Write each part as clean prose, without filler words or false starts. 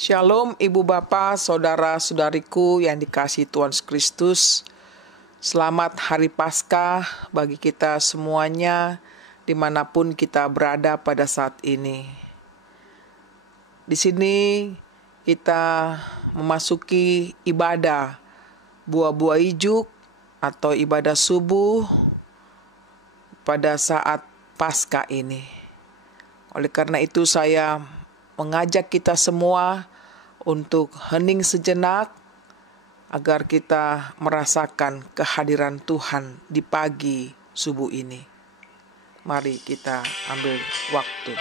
Shalom Ibu Bapa, Saudara-saudariku yang dikasihi Tuhan Yesus Kristus. Selamat Hari Paskah bagi kita semuanya dimanapun kita berada pada saat ini. Di sini kita memasuki ibadah buah-buah ijuk atau ibadah subuh pada saat Paskah ini. Oleh karena itu saya mengajak kita semua untuk hening sejenak agar kita merasakan kehadiran Tuhan di pagi subuh ini. Mari kita ambil waktu.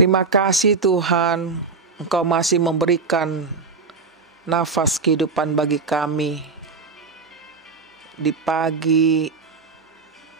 Terima kasih Tuhan, Engkau masih memberikan nafas kehidupan bagi kami. Di pagi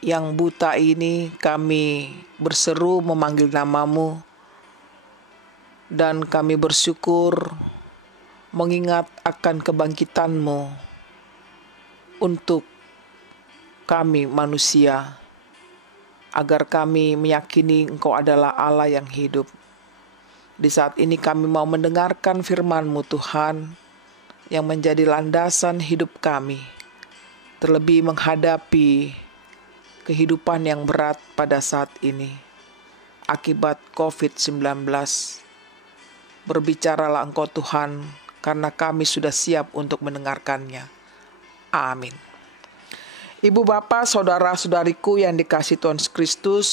yang buta ini kami berseru memanggil nama-Mu, dan kami bersyukur mengingat akan kebangkitan-Mu untuk kami manusia, agar kami meyakini Engkau adalah Allah yang hidup. Di saat ini kami mau mendengarkan firman-Mu Tuhan, yang menjadi landasan hidup kami, terlebih menghadapi kehidupan yang berat pada saat ini, akibat COVID-19. Berbicaralah Engkau Tuhan, karena kami sudah siap untuk mendengarkannya. Amin. Ibu Bapa, Saudara-saudariku yang dikasihi Tuhan Yesus Kristus,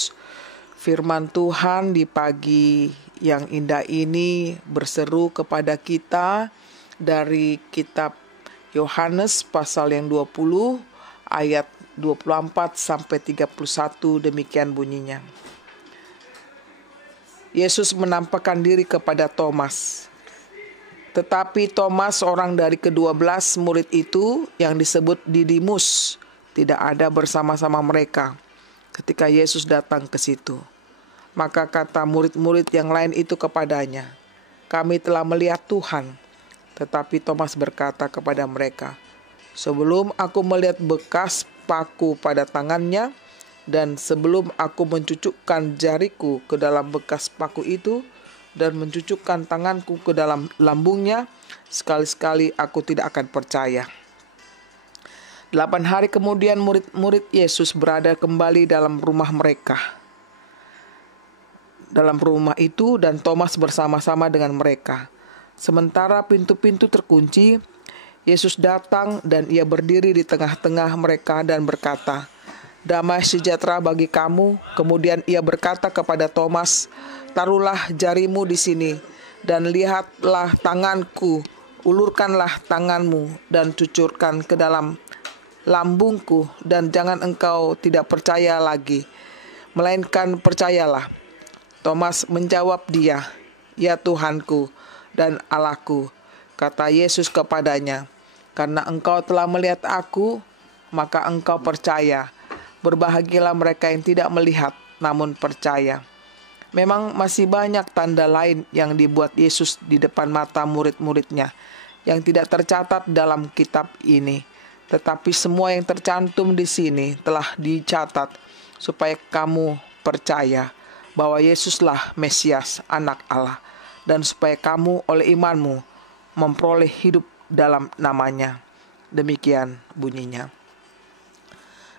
firman Tuhan di pagi yang indah ini berseru kepada kita dari kitab Yohanes pasal yang 20 ayat 24 sampai 31, demikian bunyinya. Yesus menampakkan diri kepada Thomas. Tetapi Thomas, orang dari ke-12 murid itu yang disebut Didimus, tidak ada bersama-sama mereka ketika Yesus datang ke situ. Maka kata murid-murid yang lain itu kepadanya, "Kami telah melihat Tuhan." Tetapi Thomas berkata kepada mereka, "Sebelum aku melihat bekas paku pada tangannya, dan sebelum aku mencucukkan jariku ke dalam bekas paku itu, dan mencucukkan tanganku ke dalam lambungnya, sekali-sekali aku tidak akan percaya." 8 hari kemudian murid-murid Yesus berada kembali dalam rumah mereka. Dalam rumah itu, dan Thomas bersama-sama dengan mereka. Sementara pintu-pintu terkunci, Yesus datang dan ia berdiri di tengah-tengah mereka dan berkata, "Damai sejahtera bagi kamu." Kemudian ia berkata kepada Thomas, "Taruhlah jarimu di sini, dan lihatlah tanganku, ulurkanlah tanganmu dan cucurkan ke dalam lambungku, dan jangan engkau tidak percaya lagi, melainkan percayalah." Thomas menjawab dia, "Ya Tuhanku dan Allahku." Kata Yesus kepadanya, "Karena engkau telah melihat aku, maka engkau percaya. Berbahagialah mereka yang tidak melihat, namun percaya." Memang masih banyak tanda lain yang dibuat Yesus di depan mata murid-muridnya, yang tidak tercatat dalam kitab ini. Tetapi semua yang tercantum di sini telah dicatat supaya kamu percaya bahwa Yesuslah Mesias, Anak Allah, dan supaya kamu oleh imanmu memperoleh hidup dalam namanya. Demikian bunyinya.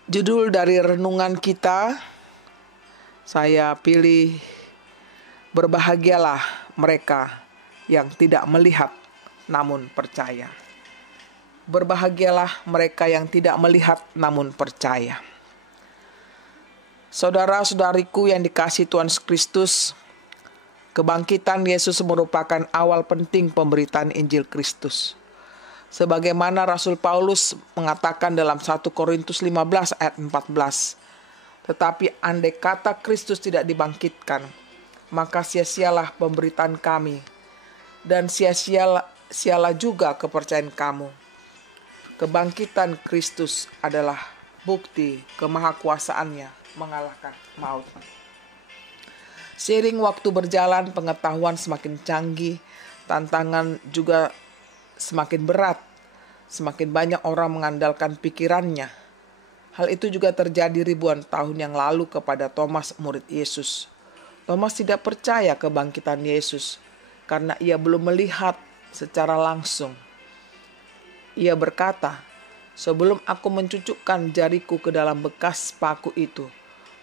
Judul dari renungan kita, saya pilih, "Berbahagialah mereka yang tidak melihat namun percaya." Berbahagialah mereka yang tidak melihat namun percaya. Saudara-saudariku yang dikasihi Tuhan Kristus, kebangkitan Yesus merupakan awal penting pemberitaan Injil Kristus. Sebagaimana Rasul Paulus mengatakan dalam 1 Korintus 15 ayat 14, tetapi andai kata Kristus tidak dibangkitkan, maka sia-sialah pemberitaan kami, dan sia-sialah juga kepercayaan kamu. Kebangkitan Kristus adalah bukti kemahakuasaannya mengalahkan maut. Seiring waktu berjalan, pengetahuan semakin canggih, tantangan juga semakin berat. Semakin banyak orang mengandalkan pikirannya. Hal itu juga terjadi ribuan tahun yang lalu kepada Thomas, murid Yesus. Thomas tidak percaya kebangkitan Yesus karena ia belum melihat secara langsung. Ia berkata, "Sebelum aku mencucukkan jariku ke dalam bekas paku itu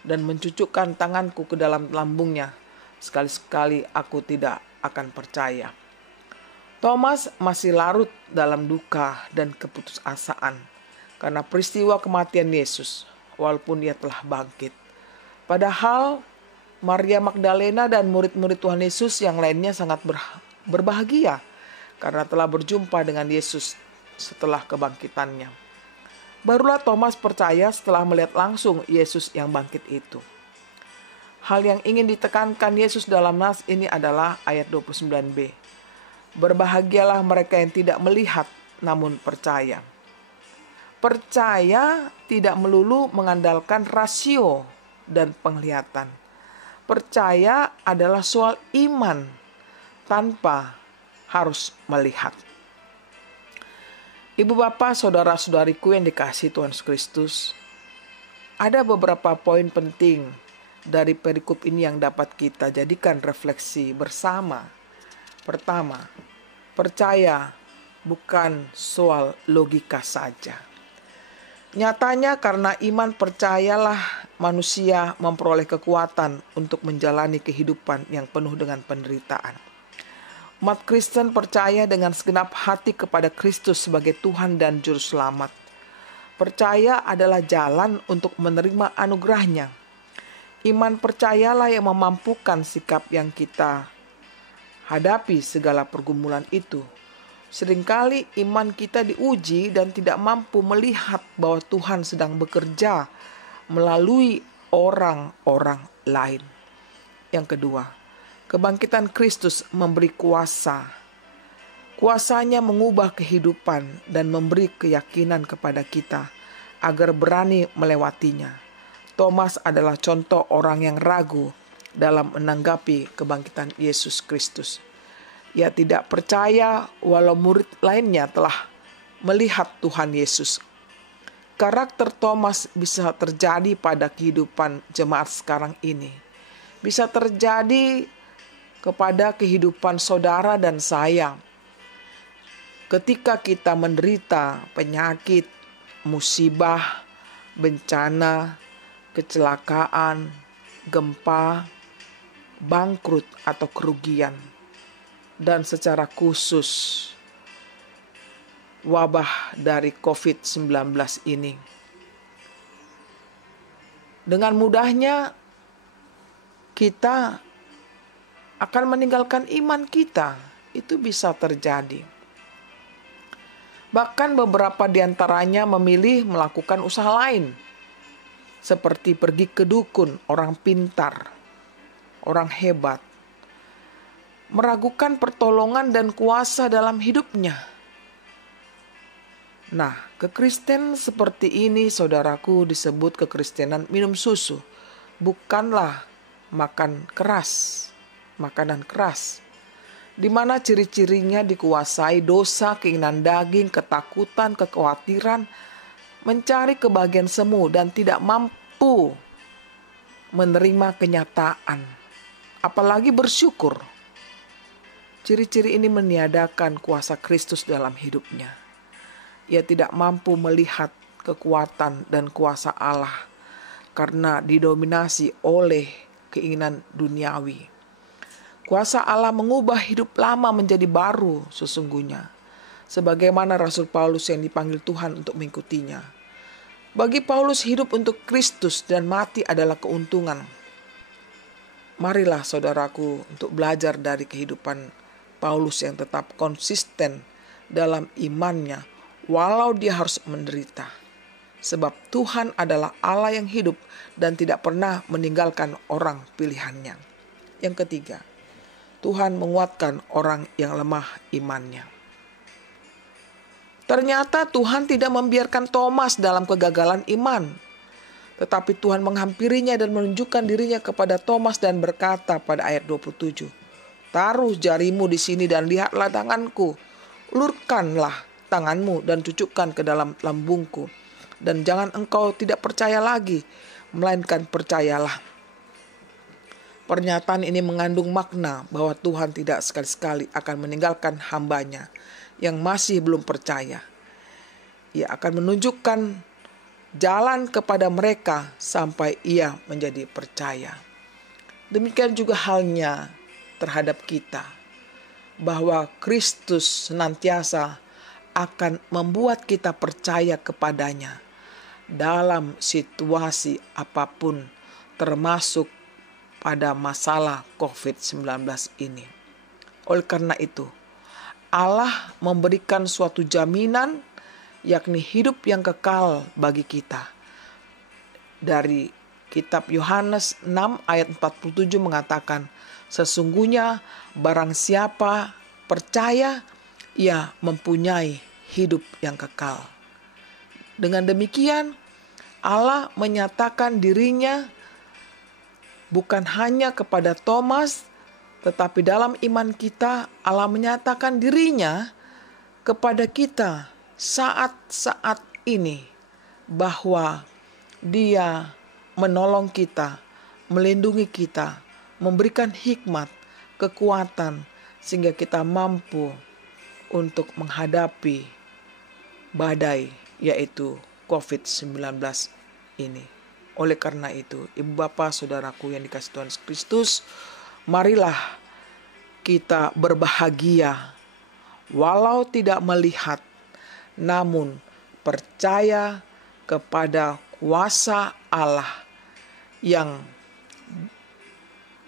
dan mencucukkan tanganku ke dalam lambungnya, sekali-sekali aku tidak akan percaya." Thomas masih larut dalam duka dan keputusasaan karena peristiwa kematian Yesus, walaupun ia telah bangkit. Padahal Maria Magdalena dan murid-murid Tuhan Yesus yang lainnya sangat berbahagia karena telah berjumpa dengan Yesus setelah kebangkitannya. Barulah Thomas percaya setelah melihat langsung Yesus yang bangkit itu. Hal yang ingin ditekankan Yesus dalam nas ini adalah ayat 29b. Berbahagialah mereka yang tidak melihat namun percaya. Percaya tidak melulu mengandalkan rasio dan penglihatan. Percaya adalah soal iman tanpa harus melihat. Ibu bapak, saudara-saudariku yang dikasihi Tuhan Kristus, ada beberapa poin penting dari perikop ini yang dapat kita jadikan refleksi bersama. Pertama, percaya bukan soal logika saja. Nyatanya karena iman percayalah manusia memperoleh kekuatan untuk menjalani kehidupan yang penuh dengan penderitaan. Umat Kristen percaya dengan segenap hati kepada Kristus sebagai Tuhan dan Juru Selamat. Percaya adalah jalan untuk menerima anugerahnya. Iman percayalah yang memampukan sikap yang kita hadapi segala pergumulan itu. Seringkali iman kita diuji dan tidak mampu melihat bahwa Tuhan sedang bekerja melalui orang-orang lain. Yang kedua, kebangkitan Kristus memberi kuasa. Kuasanya mengubah kehidupan dan memberi keyakinan kepada kita agar berani melewatinya. Thomas adalah contoh orang yang ragu dalam menanggapi kebangkitan Yesus Kristus. Ia tidak percaya walau murid lainnya telah melihat Tuhan Yesus. Karakter Thomas bisa terjadi pada kehidupan jemaat sekarang ini. Bisa terjadi kepada kehidupan saudara dan saya. Ketika kita menderita penyakit, musibah, bencana, kecelakaan, gempa, bangkrut atau kerugian, dan secara khusus wabah dari COVID-19 ini. Dengan mudahnya kita akan meninggalkan iman kita. Itu bisa terjadi. Bahkan beberapa di antaranya memilih melakukan usaha lain, seperti pergi ke dukun, orang pintar, orang hebat, meragukan pertolongan dan kuasa dalam hidupnya. Nah, kekristenan seperti ini, saudaraku, disebut kekristenan minum susu, bukanlah makanan keras, di mana ciri-cirinya dikuasai dosa, keinginan daging, ketakutan, kekhawatiran, mencari kebahagiaan semu dan tidak mampu menerima kenyataan, apalagi bersyukur. Ciri-ciri ini meniadakan kuasa Kristus dalam hidupnya. Ia tidak mampu melihat kekuatan dan kuasa Allah karena didominasi oleh keinginan duniawi. Kuasa Allah mengubah hidup lama menjadi baru sesungguhnya. sebagaimana Rasul Paulus yang dipanggil Tuhan untuk mengikutinya. Bagi Paulus, hidup untuk Kristus dan mati adalah keuntungan. Marilah saudaraku untuk belajar dari kehidupan Paulus yang tetap konsisten dalam imannya walau dia harus menderita. Sebab Tuhan adalah Allah yang hidup dan tidak pernah meninggalkan orang pilihannya. Yang ketiga, Tuhan menguatkan orang yang lemah imannya. Ternyata Tuhan tidak membiarkan Thomas dalam kegagalan iman. Tetapi Tuhan menghampirinya dan menunjukkan dirinya kepada Thomas dan berkata pada ayat 27, "Taruh jarimu di sini dan lihatlah tanganku. Ulurkanlah tanganmu dan cucukkan ke dalam lambungku. Dan jangan engkau tidak percaya lagi, melainkan percayalah." Pernyataan ini mengandung makna bahwa Tuhan tidak sekali-sekali akan meninggalkan hambanya yang masih belum percaya. Ia akan menunjukkan jalan kepada mereka sampai ia menjadi percaya. Demikian juga halnya terhadap kita, bahwa Kristus senantiasa akan membuat kita percaya kepadanya dalam situasi apapun, termasuk pada masalah COVID-19 ini. Oleh karena itu, Allah memberikan suatu jaminan, yakni hidup yang kekal bagi kita. Dari kitab Yohanes 6 ayat 47 mengatakan, "Sesungguhnya barang siapa percaya, ia mempunyai hidup yang kekal." Dengan demikian, Allah menyatakan dirinya bukan hanya kepada Thomas, tetapi dalam iman kita Allah menyatakan dirinya kepada kita saat-saat ini, bahwa Dia menolong kita, melindungi kita, memberikan hikmat, kekuatan, sehingga kita mampu untuk menghadapi badai, yaitu COVID-19 ini. Oleh karena itu, Ibu Bapa Saudaraku yang dikasihi Tuhan Yesus Kristus, marilah kita berbahagia walau tidak melihat, namun percaya kepada kuasa Allah yang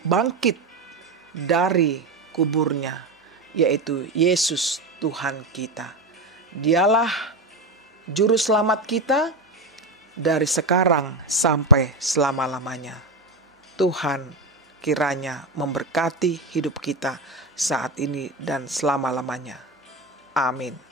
bangkit dari kuburnya, yaitu Yesus Tuhan kita. Dialah juru selamat kita dari sekarang sampai selama-lamanya. Tuhan kiranya memberkati hidup kita saat ini dan selama-lamanya. Amin.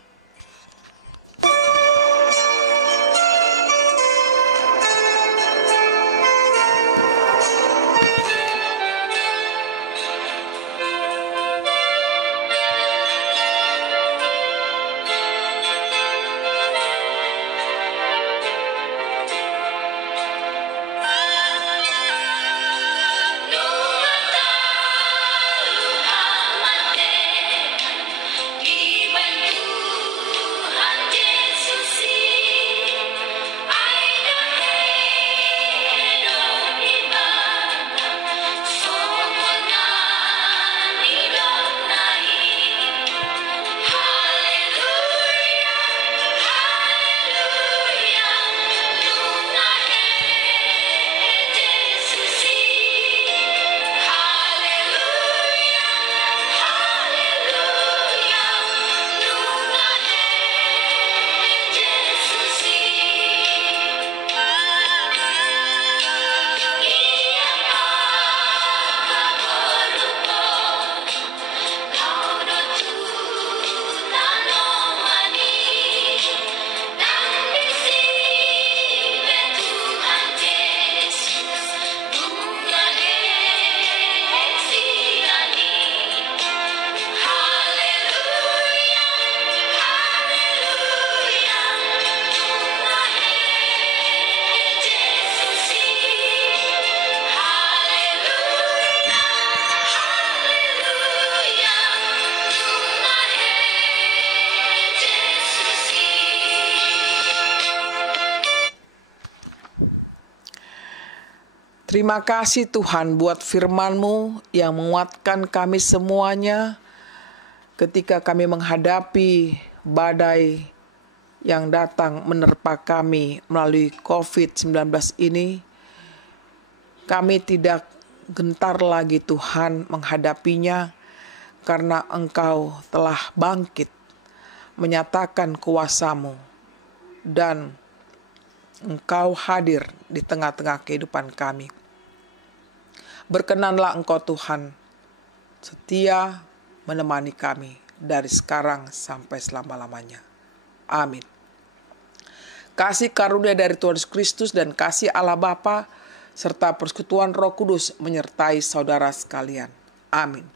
Terima kasih Tuhan buat firman-Mu yang menguatkan kami semuanya ketika kami menghadapi badai yang datang menerpa kami melalui COVID-19 ini, kami tidak gentar lagi Tuhan menghadapinya, karena Engkau telah bangkit, menyatakan kuasa-Mu, dan Engkau hadir di tengah-tengah kehidupan kami. Berkenanlah Engkau Tuhan setia menemani kami dari sekarang sampai selama-lamanya. Amin. Kasih karunia dari Tuhan Yesus Kristus dan kasih Allah Bapa serta persekutuan Roh Kudus menyertai saudara sekalian. Amin.